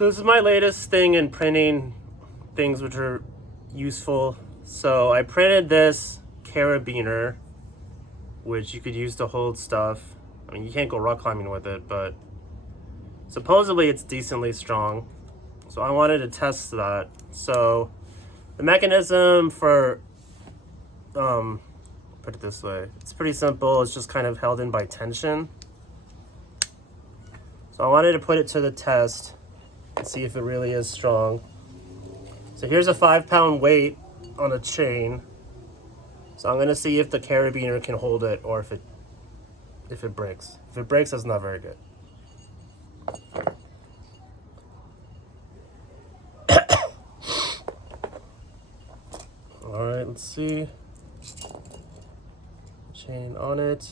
So this is my latest thing in printing things which are useful. So I printed this carabiner, which you could use to hold stuff. I mean, you can't go rock climbing with it, but supposedly it's decently strong. So I wanted to test that. So the mechanism for, put it this way, it's pretty simple. It's just kind of held in by tension. So I wanted to put it to the test and see if it really is strong. So here's a 5-pound weight on a chain. So I'm gonna see if the carabiner can hold it or if it breaks. If it breaks, that's not very good. All right, let's see. Chain on it.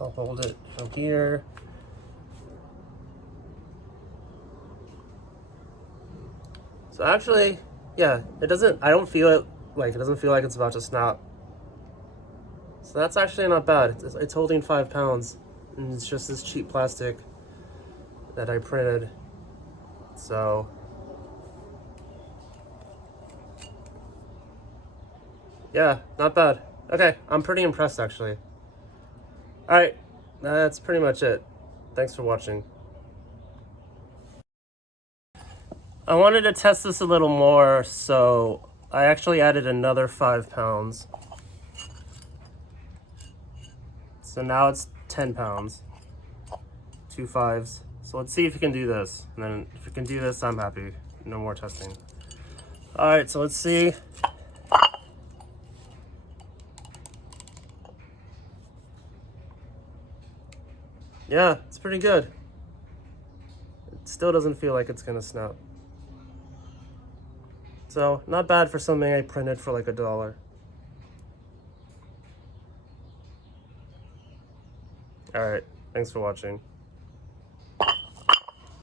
I'll hold it from here. So actually, yeah, I don't feel it doesn't feel like it's about to snap. So that's actually not bad. It's holding 5 pounds, and it's just this cheap plastic that I printed. So yeah, not bad. Okay, I'm pretty impressed actually. All right, that's pretty much it. Thanks for watching. I wanted to test this a little more, so I actually added another 5 pounds. So now it's 10 pounds, 2 5s. So let's see if you can do this. And then if you can do this, I'm happy. No more testing. All right, so let's see. Yeah, it's pretty good. It still doesn't feel like it's gonna snap. So not bad for something I printed for like $1. All right, thanks for watching.